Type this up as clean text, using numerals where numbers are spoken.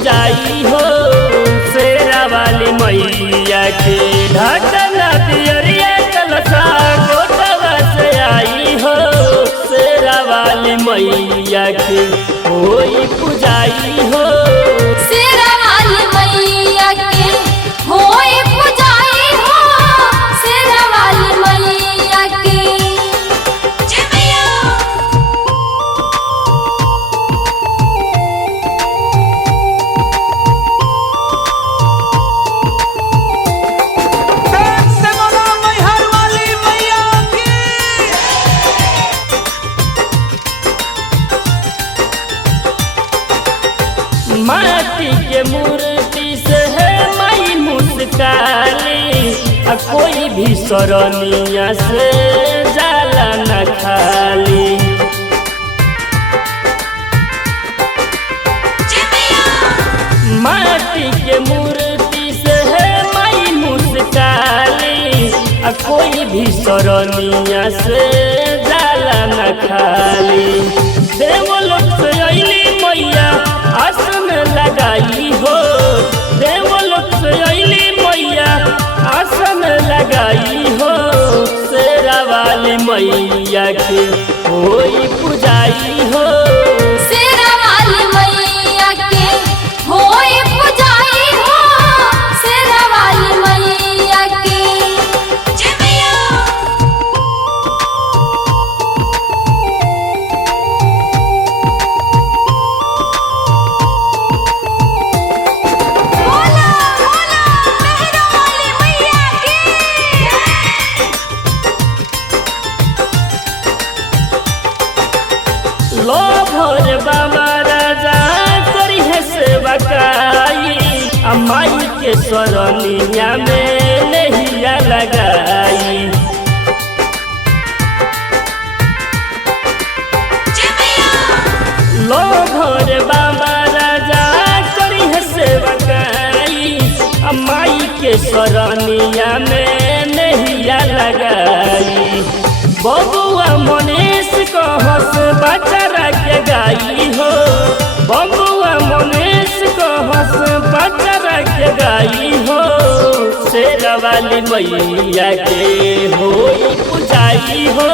पुजाई हो शेरा वाली मैया के। ढाकना दियरिया कलसा कोटवा से आई हो शेरा वाली मैया के होई पुजाई हो। शेरा वाली मैया के होई पुजाई हो शेरा वाली मैया के। जय मैया। माटी के मूर्ति से है माई मुस्काली कोई भी सरनिया से जाला न खाली। माटी के मूर्ति से है माई मुस्काली कोई भी सरनिया से जाला न खाली। देवलोक से अइली मैया आसन लगाई हो देवलोक से अइली मैया आसन लगाई हो शेरा वाली मैया के होई पुजाई हो। शेरा वाली मैया के होई पुजाई हो शेरा वाली मैया के। जय मैया। बोला बोला मेहरा वाली मैया के। लो भोर बाबा राजा करी है सेवकाई माई के सरनिया में नहिया लगाई। लो भोर बाबा राजा करी है सेवकाई माई के सरनिया में नहिया लगाई। बबुआ मनीष कहस बचरा के गाई हो बबुआ मनीष कहस बचरा के गाई हो शेरा वाली मैया के होई पुजाई हो।